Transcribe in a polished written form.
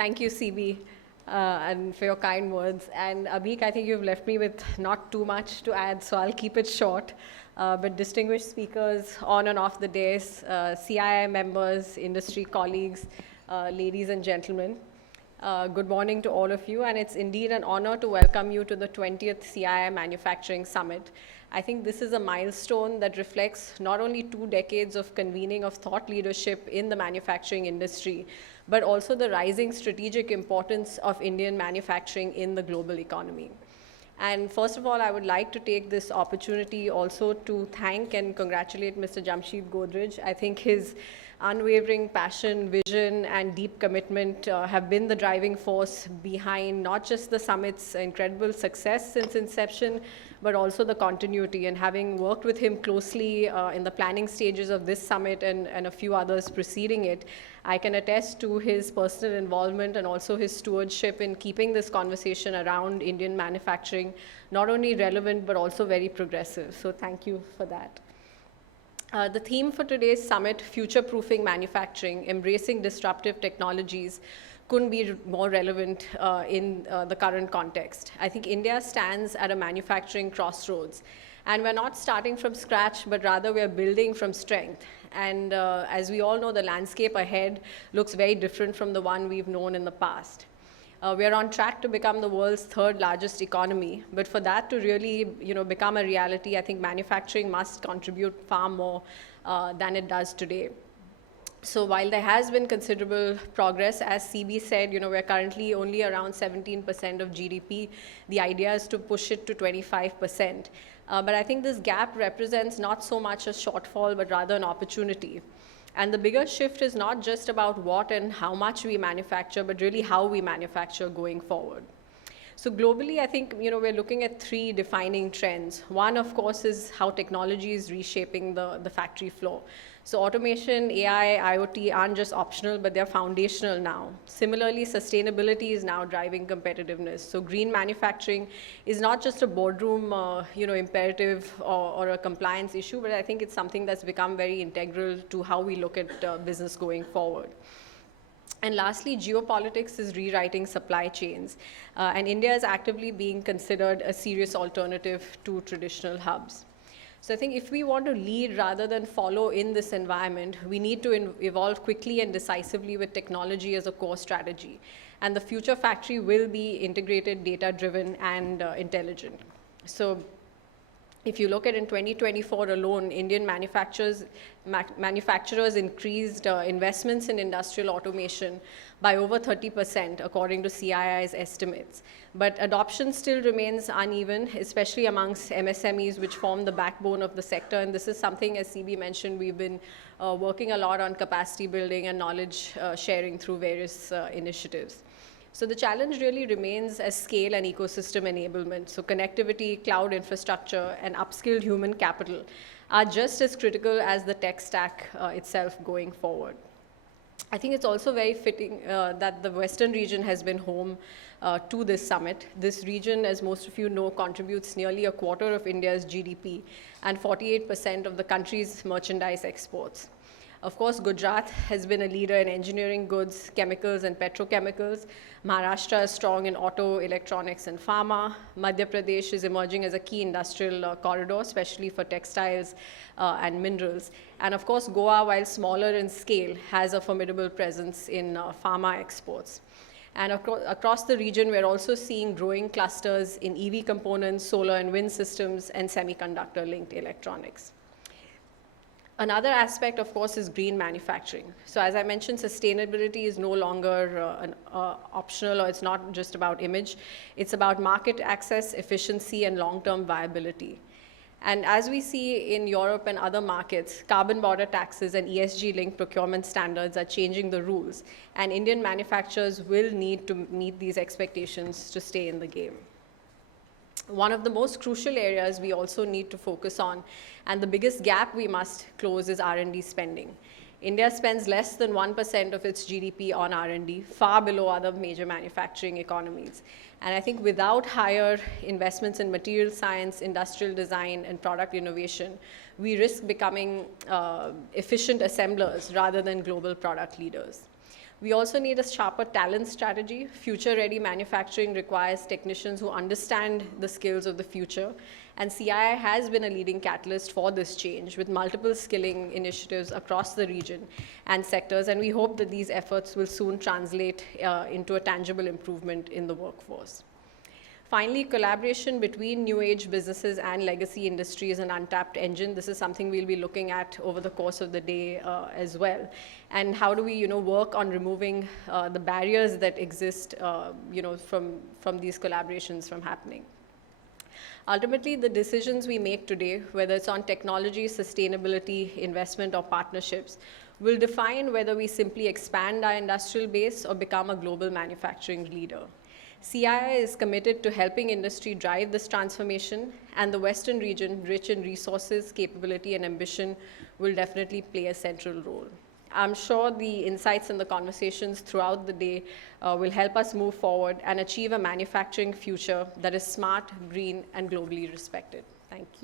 Thank you, CB, and for your kind words. And Abhik, I think you've left me with not too much to add, so I'll keep it short. But distinguished speakers on and off the dais, CII members, industry colleagues, ladies and gentlemen, good morning to all of you, and it's indeed an honor to welcome you to the 20th CII Manufacturing Summit. I think this is a milestone that reflects not only 2 decades of convening of thought leadership in the manufacturing industry, but also the rising strategic importance of Indian manufacturing in the global economy. And first of all, I would like to take this opportunity also to thank and congratulate Mr. Jamshed Godrej. I think his unwavering passion, vision, and deep commitment have been the driving force behind not just the summit's incredible success since inception, but also the continuity. And having worked with him closely in the planning stages of this summit and a few others preceding it, I can attest to his personal involvement and also his stewardship in keeping this conversation around Indian manufacturing not only relevant, but also very progressive. So thank you for that. The theme for today's summit, Future-Proofing Manufacturing, Embracing Disruptive Technologies, couldn't be more relevant in the current context. I think India stands at a manufacturing crossroads. And we're not starting from scratch, but rather we're building from strength. And as we all know, the landscape ahead looks very different from the one we've known in the past. We are on track to become the world's 3rd largest economy, but for that to really become a reality, I think manufacturing must contribute far more than it does today. So while there has been considerable progress, as CB said, we're currently only around 17% of GDP. The idea is to push it to 25%. But I think this gap represents not so much a shortfall, but rather an opportunity. And the bigger shift is not just about what and how much we manufacture, but really how we manufacture going forward. So globally, I think we're looking at 3 defining trends. One, of course, is how technology is reshaping the factory floor. So automation, AI, IoT aren't just optional, but they're foundational now. Similarly, sustainability is now driving competitiveness. So green manufacturing is not just a boardroom imperative or a compliance issue, but I think it's something that's become very integral to how we look at business going forward. And lastly, geopolitics is rewriting supply chains. And India is actively being considered a serious alternative to traditional hubs. So I think if we want to lead rather than follow in this environment, we need to evolve quickly and decisively with technology as a core strategy. And the future factory will be integrated, data-driven, and intelligent. So if you look at in 2024 alone, Indian manufacturers increased investments in industrial automation by over 30%, according to CII's estimates. But adoption still remains uneven, especially amongst MSMEs, which form the backbone of the sector. And this is something, as CB mentioned, we've been working a lot on capacity building and knowledge sharing through various initiatives. So the challenge really remains as scale and ecosystem enablement. So connectivity, cloud infrastructure, and upskilled human capital are just as critical as the tech stack itself going forward. I think it's also very fitting that the Western region has been home to this summit. This region, as most of you know, contributes nearly a quarter of India's GDP and 48% of the country's merchandise exports. Of course, Gujarat has been a leader in engineering goods, chemicals, and petrochemicals. Maharashtra is strong in auto, electronics, and pharma. Madhya Pradesh is emerging as a key industrial corridor, especially for textiles and minerals. And of course, Goa, while smaller in scale, has a formidable presence in pharma exports. And across the region, we're also seeing growing clusters in EV components, solar and wind systems, and semiconductor-linked electronics. Another aspect, of course, is green manufacturing. So as I mentioned, sustainability is no longer optional, or it's not just about image. It's about market access, efficiency, and long-term viability. And as we see in Europe and other markets, carbon border taxes and ESG-linked procurement standards are changing the rules. And Indian manufacturers will need to meet these expectations to stay in the game. One of the most crucial areas we also need to focus on, and the biggest gap we must close, is R&D spending. India spends less than 1% of its GDP on R&D, far below other major manufacturing economies. And I think without higher investments in material science, industrial design, and product innovation, we risk becoming efficient assemblers rather than global product leaders. We also need a sharper talent strategy. Future-ready manufacturing requires technicians who understand the skills of the future, and CII has been a leading catalyst for this change with multiple skilling initiatives across the region and sectors, and we hope that these efforts will soon translate into a tangible improvement in the workforce. Finally, collaboration between new age businesses and legacy industry is an untapped engine. This is something we'll be looking at over the course of the day as well. And how do we, work on removing the barriers that exist, from these collaborations from happening? Ultimately, the decisions we make today, whether it's on technology, sustainability, investment, or partnerships, will define whether we simply expand our industrial base or become a global manufacturing leader. CII is committed to helping industry drive this transformation, and the Western region, rich in resources, capability, and ambition, will definitely play a central role. I'm sure the insights and the conversations throughout the day will help us move forward and achieve a manufacturing future that is smart, green, and globally respected. Thank you.